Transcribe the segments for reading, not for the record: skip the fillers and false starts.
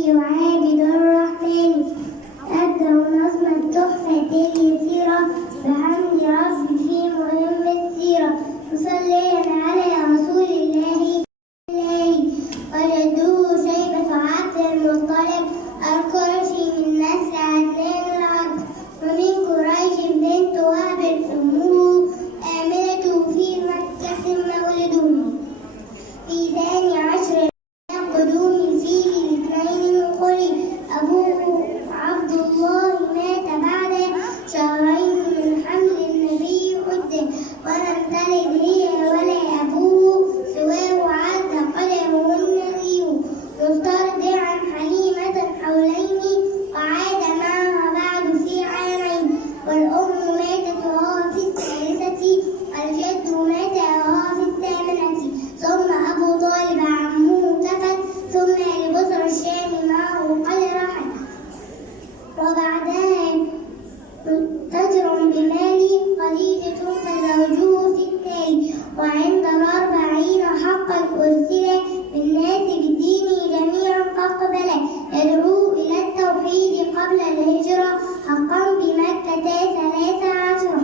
النبي عابد الرحمن. أبدأ نظم التحفة اليسيرة بحمد ربي في مهم السيرة، مصليا على رسول الله وجدوه شيبة عبد المطلب القرشي من نسل عدنان العرب، ومن قريش بنت وهب أمه آمنة في مكة مولده. في 12 قدوم فيه الاثنين قري، أبوه عبد الله مات بعد شهرين من حمل النبي حده، ولم تلد هي ولا أبوه سواه عز قدمه النبي، مسترضعا حليمة حولين وعاد معها بعد في عامين، والأم ماتت وهو في الثالثة، والجد مات وهو في الثامنة، ثم أبو طالب عمه كفت، ثم لبصر الشام معه قد رحل، وبعدها تجر بمال خديجة فزوجه في التالي، وعند 40 حقا أرسل بالناس بالدين جميعا فاقبل، يدعو إلى التوحيد قبل الهجرة حقا بمكة 13،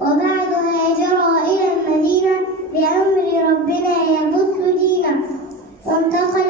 وبعد هاجر إلى المدينة بأمر ربنا يبث دينه، وانتقل